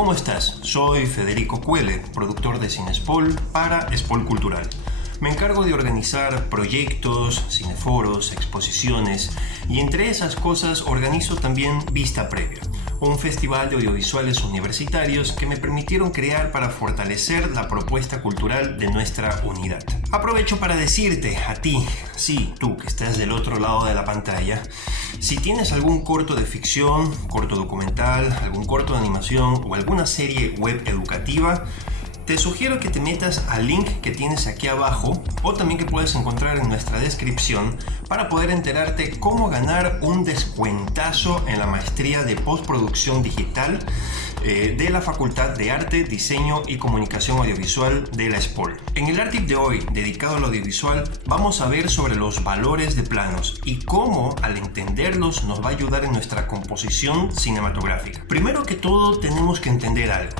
¿cómo estás? Soy Federico Cuele, productor de Cinespol para Spol Cultural. Me encargo de organizar proyectos, cineforos, exposiciones y entre esas cosas organizo también Vista Previa, un festival de audiovisuales universitarios que me permitieron crear para fortalecer la propuesta cultural de nuestra unidad. Aprovecho para decirte a ti, sí, tú que estás del otro lado de la pantalla, si tienes algún corto de ficción, corto documental, algún corto de animación o alguna serie web educativa, te sugiero que te metas al link que tienes aquí abajo o también que puedes encontrar en nuestra descripción para poder enterarte cómo ganar un descuentazo en la maestría de postproducción digital de la Facultad de Arte, Diseño y Comunicación Audiovisual de la SPOL. En el Art Tip de hoy, dedicado al audiovisual, vamos a ver sobre los valores de planos y cómo al entenderlos nos va a ayudar en nuestra composición cinematográfica. Primero que todo tenemos que entender algo.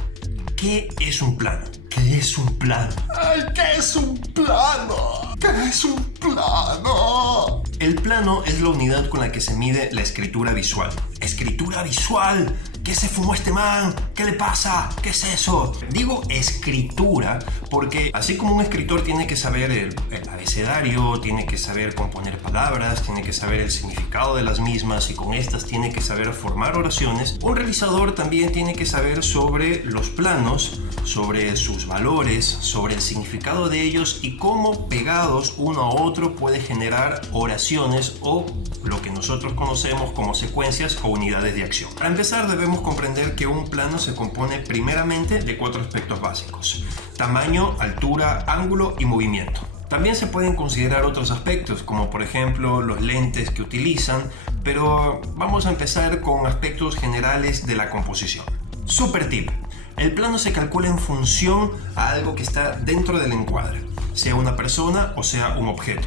¿Qué es un plano? ¿Qué es un plano? ¡Ay, qué es un plano! ¿Qué es un plano? El plano es la unidad con la que se mide la escritura visual. ¡Escritura visual! ¿Qué se fumó este man? ¿Qué le pasa? ¿Qué es eso? Digo escritura porque así como un escritor tiene que saber el abecedario, tiene que saber componer palabras, tiene que saber el significado de las mismas y con estas tiene que saber formar oraciones, un realizador también tiene que saber sobre los planos, sobre sus valores, sobre el significado de ellos y cómo pegados uno a otro puede generar oraciones o lo que nosotros conocemos como secuencias o unidades de acción. Para empezar debemos comprender que un plano se compone primeramente de 4 aspectos básicos: tamaño, altura, ángulo y movimiento. También se pueden considerar otros aspectos como por ejemplo los lentes que utilizan, pero vamos a empezar con aspectos generales de la composición. Super tip: el plano se calcula en función a algo que está dentro del encuadre, sea una persona o sea un objeto,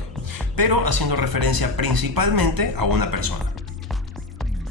pero haciendo referencia principalmente a una persona.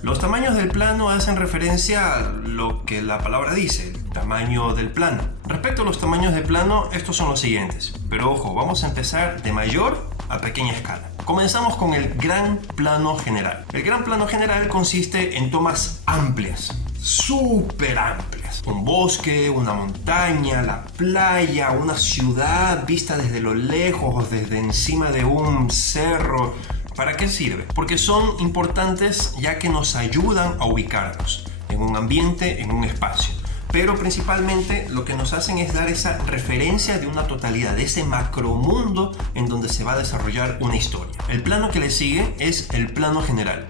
Los tamaños del plano hacen referencia a lo que la palabra dice, el tamaño del plano. Respecto a los tamaños de plano, estos son los siguientes, pero ojo, vamos a empezar de mayor a pequeña escala. Comenzamos con el gran plano general. El gran plano general consiste en tomas amplias, súper amplias. Un bosque, una montaña, la playa, una ciudad vista desde lo lejos o desde encima de un cerro. ¿Para qué sirve? Porque son importantes ya que nos ayudan a ubicarnos en un ambiente, en un espacio. Pero principalmente lo que nos hacen es dar esa referencia de una totalidad, de ese macromundo en donde se va a desarrollar una historia. El plano que le sigue es el plano general.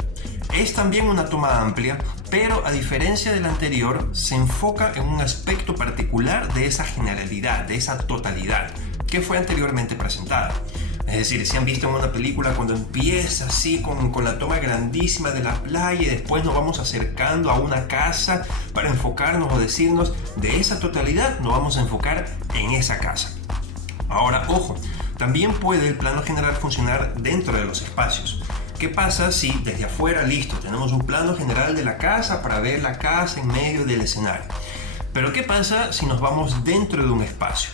Es también una toma amplia, pero a diferencia del anterior, se enfoca en un aspecto particular de esa generalidad, de esa totalidad que fue anteriormente presentada. Es decir, si han visto en una película cuando empieza así con la toma grandísima de la playa y después nos vamos acercando a una casa para enfocarnos o decirnos de esa totalidad, nos vamos a enfocar en esa casa. Ahora, ojo, también puede el plano general funcionar dentro de los espacios. ¿Qué pasa si desde afuera, listo, tenemos un plano general de la casa para ver la casa en medio del escenario? Pero ¿qué pasa si nos vamos dentro de un espacio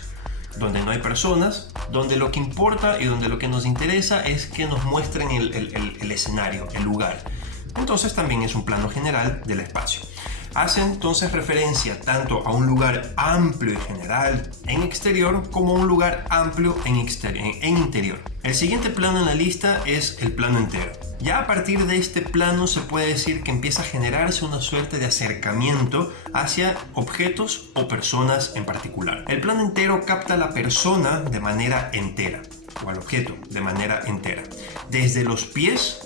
donde no hay personas, donde lo que importa y donde lo que nos interesa es que nos muestren el escenario, el lugar? Entonces también es un plano general del espacio. Hace entonces referencia tanto a un lugar amplio y general en exterior como a un lugar amplio en interior. El siguiente plano en la lista es el plano entero. Ya a partir de este plano se puede decir que empieza a generarse una suerte de acercamiento hacia objetos o personas en particular. El plano entero capta a la persona de manera entera o al objeto de manera entera, desde los pies,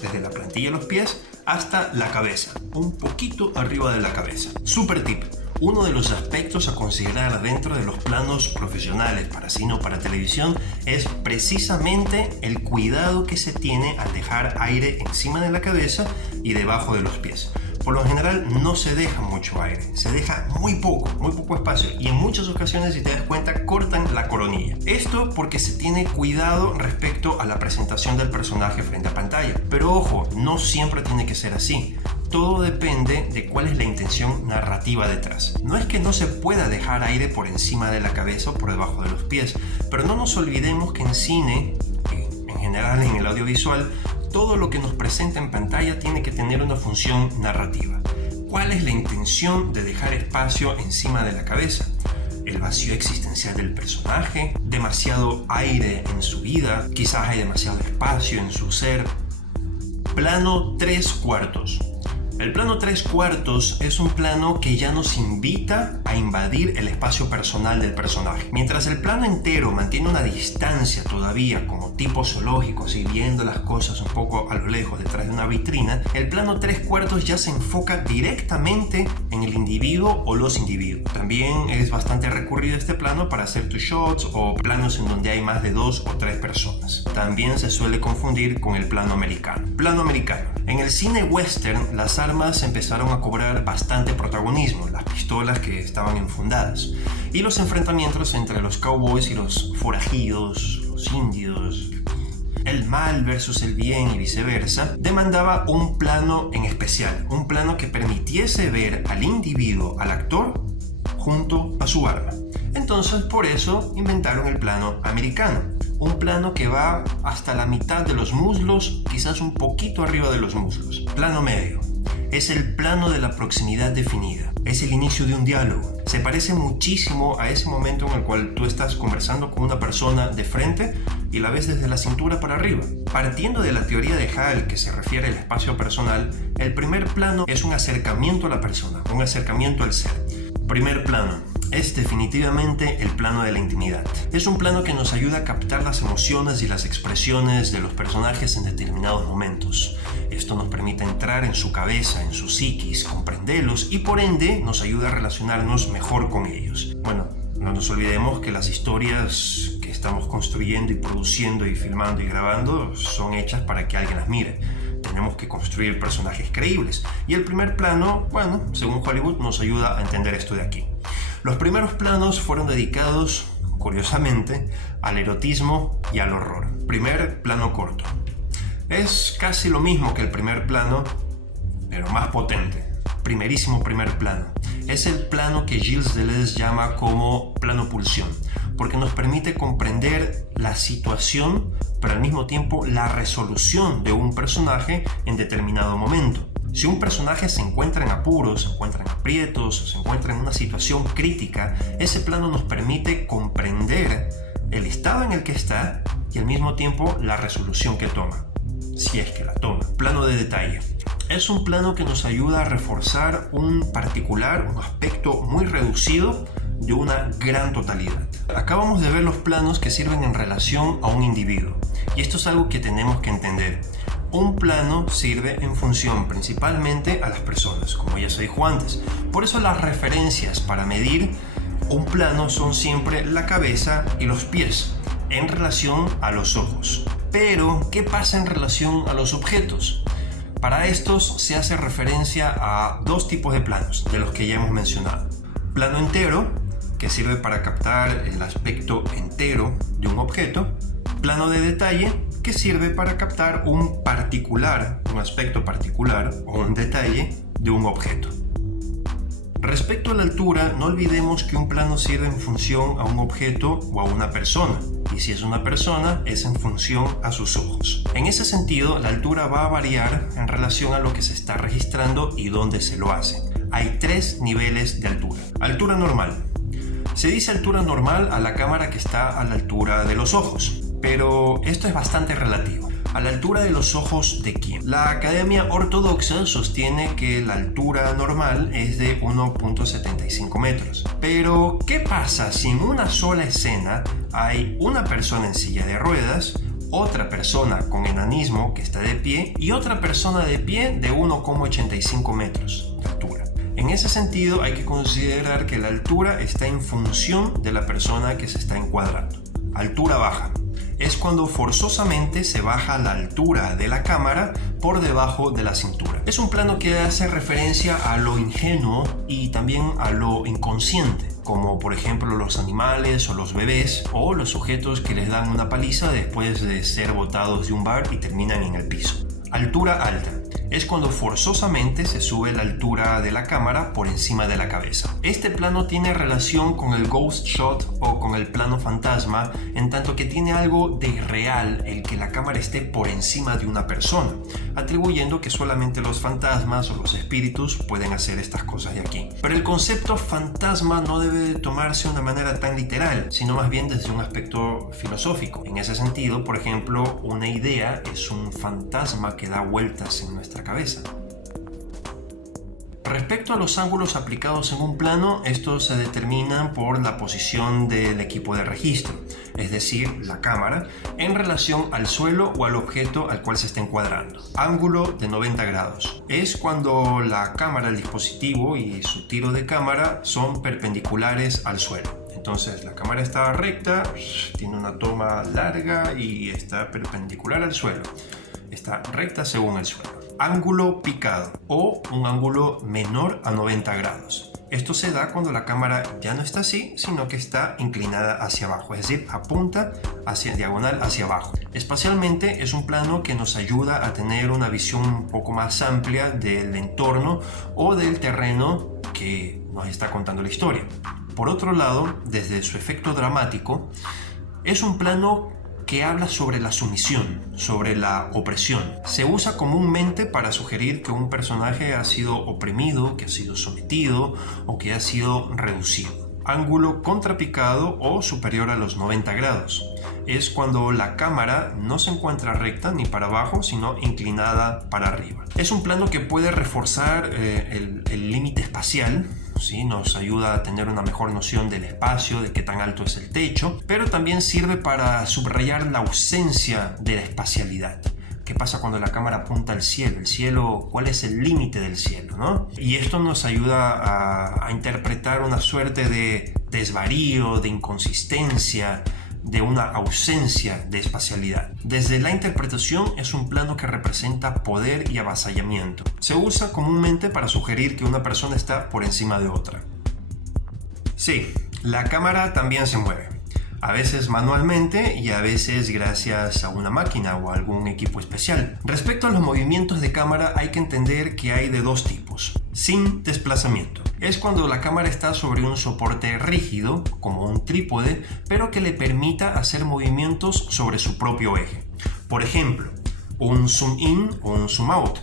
desde la plantilla de los pies hasta la cabeza, un poquito arriba de la cabeza. Super tip: uno de los aspectos a considerar dentro de los planos profesionales para cine o para televisión es precisamente el cuidado que se tiene al dejar aire encima de la cabeza y debajo de los pies. Por lo general no se deja mucho aire, se deja muy poco espacio y en muchas ocasiones, si te das cuenta, cortan la coronilla. Esto porque se tiene cuidado respecto a la presentación del personaje frente a pantalla. Pero ojo, no siempre tiene que ser así. Todo depende de cuál es la intención narrativa detrás. No es que no se pueda dejar aire por encima de la cabeza o por debajo de los pies, pero no nos olvidemos que en cine, en general en el audiovisual, todo lo que nos presenta en pantalla tiene que tener una función narrativa. ¿Cuál es la intención de dejar espacio encima de la cabeza? El vacío existencial del personaje, demasiado aire en su vida, quizás hay demasiado espacio en su ser. Plano 3/4. El plano 3/4 es un plano que ya nos invita a invadir el espacio personal del personaje. Mientras el plano entero mantiene una distancia todavía como tipo zoológico, así viendo las cosas un poco a lo lejos detrás de una vitrina, el plano 3/4 ya se enfoca directamente en el individuo o los individuos. También es bastante recurrido este plano para hacer tus shots o planos en donde hay más de 2 o 3 personas. También se suele confundir con el plano americano. Plano americano. En el cine western, las armas empezaron a cobrar bastante protagonismo, las pistolas que estaban enfundadas, y los enfrentamientos entre los cowboys y los forajidos, los indios, el mal versus el bien y viceversa, demandaba un plano en especial, un plano que permitiese ver al individuo, al actor, junto a su arma. Entonces, por eso inventaron el plano americano. Un plano que va hasta la mitad de los muslos, quizás un poquito arriba de los muslos. Plano medio. Es el plano de la proximidad definida. Es el inicio de un diálogo. Se parece muchísimo a ese momento en el cual tú estás conversando con una persona de frente y la ves desde la cintura para arriba. Partiendo de la teoría de Hall que se refiere al espacio personal, el primer plano es un acercamiento a la persona, un acercamiento al ser. Primer plano. Es definitivamente el plano de la intimidad. Es un plano que nos ayuda a captar las emociones y las expresiones de los personajes en determinados momentos. Esto nos permite entrar en su cabeza, en su psiquis, comprenderlos y por ende nos ayuda a relacionarnos mejor con ellos. Bueno, no nos olvidemos que las historias que estamos construyendo y produciendo y filmando y grabando son hechas para que alguien las mire. Tenemos que construir personajes creíbles y el primer plano, bueno, según Hollywood, nos ayuda a entender esto de aquí. Los primeros planos fueron dedicados, curiosamente, al erotismo y al horror. Primer plano corto. Es casi lo mismo que el primer plano, pero más potente. Primerísimo primer plano. Es el plano que Gilles Deleuze llama como plano pulsión, porque nos permite comprender la situación, pero al mismo tiempo la resolución de un personaje en determinado momento. Si un personaje se encuentra en apuros, se encuentra en aprietos, se encuentra en una situación crítica, ese plano nos permite comprender el estado en el que está y al mismo tiempo la resolución que toma, si es que la toma. Plano de detalle. Es un plano que nos ayuda a reforzar un aspecto muy reducido de una gran totalidad. Acabamos de ver los planos que sirven en relación a un individuo y esto es algo que tenemos que entender. Un plano sirve en función principalmente a las personas, como ya se dijo antes. Por eso las referencias para medir un plano son siempre la cabeza y los pies en relación a los ojos. Pero, ¿qué pasa en relación a los objetos? Para estos se hace referencia a dos tipos de planos, de los que ya hemos mencionado. Plano entero, que sirve para captar el aspecto entero de un objeto. Plano de detalle, que sirve para captar un aspecto particular o un detalle de un objeto. Respecto a la altura, no olvidemos que un plano sirve en función a un objeto o a una persona, y si es una persona, es en función a sus ojos. En ese sentido, la altura va a variar en relación a lo que se está registrando y dónde se lo hace. Hay 3 niveles de altura. Altura normal. Se dice altura normal a la cámara que está a la altura de los ojos, pero esto es bastante relativo. ¿A la altura de los ojos de quién? La Academia Ortodoxa sostiene que la altura normal es de 1.75 metros. Pero, ¿qué pasa si en una sola escena hay una persona en silla de ruedas, otra persona con enanismo que está de pie y otra persona de pie de 1,85 metros de altura? En ese sentido, hay que considerar que la altura está en función de la persona que se está encuadrando. Altura baja. Es cuando forzosamente se baja la altura de la cámara por debajo de la cintura. Es un plano que hace referencia a lo ingenuo y también a lo inconsciente, como por ejemplo los animales o los bebés o los sujetos que les dan una paliza después de ser botados de un bar y terminan en el piso. Altura alta. es cuando forzosamente se sube la altura de la cámara por encima de la cabeza. Este plano tiene relación con el ghost shot o con el plano fantasma, en tanto que tiene algo de irreal el que la cámara esté por encima de una persona, atribuyendo que solamente los fantasmas o los espíritus pueden hacer estas cosas de aquí. Pero el concepto fantasma no debe tomarse de una manera tan literal, sino más bien desde un aspecto filosófico. En ese sentido, por ejemplo, una idea es un fantasma que da vueltas en nuestra cabeza. Respecto a los ángulos aplicados en un plano, estos se determinan por la posición del equipo de registro, es decir, la cámara, en relación al suelo o al objeto al cual se está encuadrando. Ángulo de 90 grados. Es cuando la cámara, el dispositivo y su tiro de cámara son perpendiculares al suelo. Entonces la cámara está recta, tiene una toma larga y está perpendicular al suelo. Está recta según el suelo. Ángulo picado o un ángulo menor a 90 grados. Esto se da cuando la cámara ya no está así, sino que está inclinada hacia abajo, es decir, apunta hacia diagonal hacia abajo. Espacialmente es un plano que nos ayuda a tener una visión un poco más amplia del entorno o del terreno que nos está contando la historia. Por otro lado, desde su efecto dramático, es un plano que habla sobre la sumisión, sobre la opresión. Se usa comúnmente para sugerir que un personaje ha sido oprimido, que ha sido sometido o que ha sido reducido. Ángulo contrapicado o superior a los 90 grados. Es cuando la cámara no se encuentra recta ni para abajo, sino inclinada para arriba. Es un plano que puede reforzar el límite espacial. ¿Sí? Nos ayuda a tener una mejor noción del espacio, de qué tan alto es el techo, pero también sirve para subrayar la ausencia de la espacialidad. ¿Qué pasa cuando la cámara apunta al cielo? El cielo, ¿cuál es el límite del cielo, ¿no? Y esto nos ayuda a interpretar una suerte de desvarío, de inconsistencia, de una ausencia de espacialidad. Desde la interpretación es un plano que representa poder y avasallamiento. Se usa comúnmente para sugerir que una persona está por encima de otra. Sí, la cámara también se mueve. A veces manualmente y a veces gracias a una máquina o a algún equipo especial. Respecto a los movimientos de cámara hay que entender que hay de dos tipos. Sin desplazamiento. Es cuando la cámara está sobre un soporte rígido, como un trípode, pero que le permita hacer movimientos sobre su propio eje. Por ejemplo, un zoom in o un zoom out.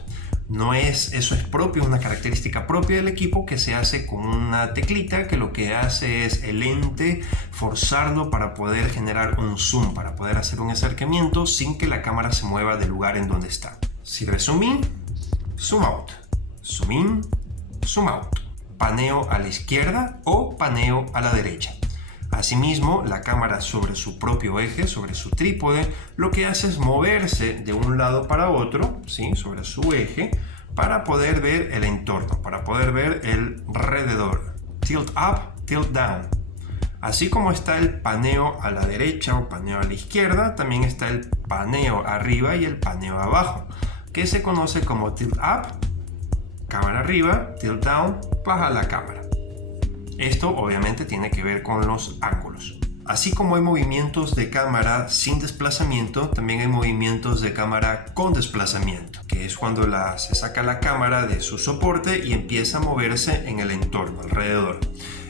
Eso es propio, una característica propia del equipo que se hace con una teclita que lo que hace es el lente forzarlo para poder generar un zoom, para poder hacer un acercamiento sin que la cámara se mueva del lugar en donde está. Sirve zoom in, zoom out, zoom in, zoom out, paneo a la izquierda o paneo a la derecha. Asimismo, la cámara sobre su propio eje, sobre su trípode, lo que hace es moverse de un lado para otro, ¿sí? Sobre su eje, para poder ver el entorno, para poder ver el alrededor. Tilt up, tilt down. Así como está el paneo a la derecha o paneo a la izquierda, también está el paneo arriba y el paneo abajo, que se conoce como tilt up, cámara arriba, tilt down, baja la cámara. Esto obviamente tiene que ver con los ángulos. Así como hay movimientos de cámara sin desplazamiento, también hay movimientos de cámara con desplazamiento, que es cuando se saca la cámara de su soporte y empieza a moverse en el entorno, alrededor.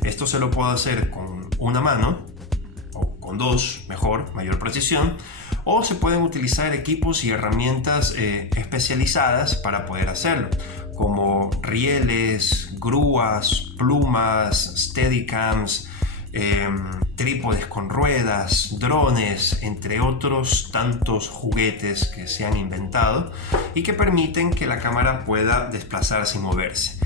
Esto se lo puedo hacer con una mano, o con dos, mejor, mayor precisión, o se pueden utilizar equipos y herramientas especializadas para poder hacerlo, como rieles, grúas, plumas, steadicams, trípodes con ruedas, drones, entre otros tantos juguetes que se han inventado y que permiten que la cámara pueda desplazarse y moverse.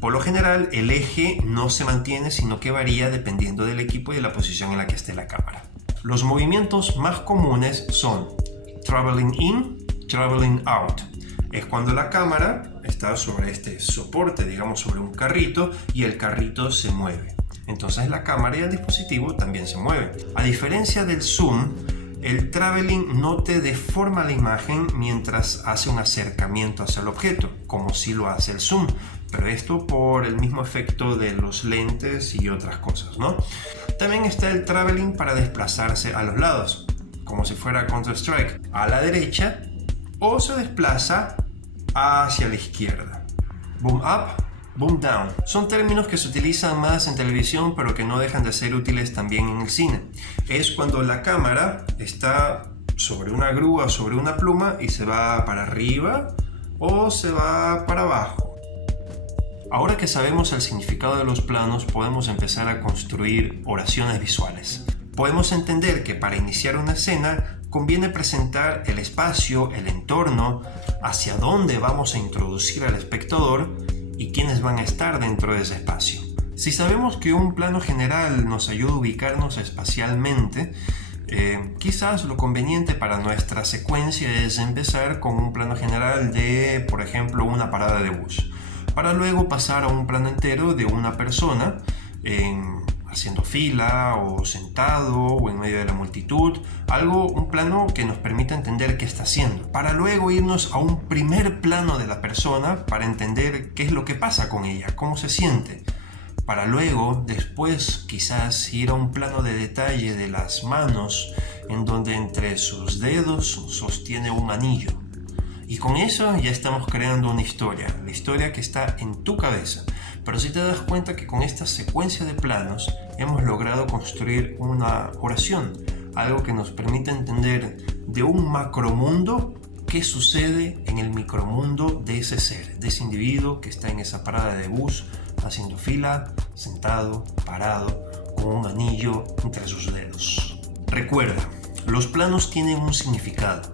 Por lo general, el eje no se mantiene, sino que varía dependiendo del equipo y de la posición en la que esté la cámara. Los movimientos más comunes son traveling in, traveling out. Es cuando la cámara está sobre este soporte, digamos sobre un carrito, y el carrito se mueve. Entonces la cámara y el dispositivo también se mueven. A diferencia del zoom, el traveling no te deforma la imagen mientras hace un acercamiento hacia el objeto, como si lo hace el zoom. Pero esto por el mismo efecto de los lentes y otras cosas, ¿no? También está el traveling para desplazarse a los lados, como si fuera Counter-Strike, a la derecha, o se desplaza hacia la izquierda. Boom up, boom down. Son términos que se utilizan más en televisión, pero que no dejan de ser útiles también en el cine. Es cuando la cámara está sobre una grúa o sobre una pluma y se va para arriba o se va para abajo. Ahora que sabemos el significado de los planos, podemos empezar a construir oraciones visuales. Podemos entender que para iniciar una escena conviene presentar el espacio, el entorno, hacia dónde vamos a introducir al espectador y quiénes van a estar dentro de ese espacio. Si sabemos que un plano general nos ayuda a ubicarnos espacialmente, quizás lo conveniente para nuestra secuencia es empezar con un plano general de, por ejemplo, una parada de bus, para luego pasar a un plano entero de una persona haciendo fila o sentado o en medio de la multitud, un plano que nos permita entender qué está haciendo, para luego irnos a un primer plano de la persona para entender qué es lo que pasa con ella, cómo se siente, para luego después quizás ir a un plano de detalle de las manos en donde entre sus dedos sostiene un anillo. Y con eso ya estamos creando una historia, la historia que está en tu cabeza. Pero si te das cuenta que con esta secuencia de planos hemos logrado construir una oración, algo que nos permite entender de un macromundo qué sucede en el micromundo de ese ser, de ese individuo que está en esa parada de bus, haciendo fila, sentado, parado, con un anillo entre sus dedos. Recuerda, los planos tienen un significado.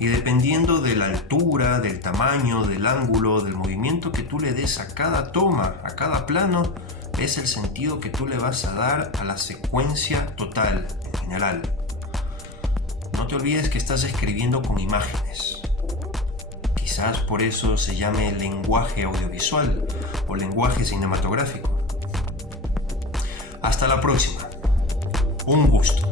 Y dependiendo de la altura, del tamaño, del ángulo, del movimiento que tú le des a cada toma, a cada plano, es el sentido que tú le vas a dar a la secuencia total, en general. No te olvides que estás escribiendo con imágenes. Quizás por eso se llame lenguaje audiovisual o lenguaje cinematográfico. Hasta la próxima. Un gusto.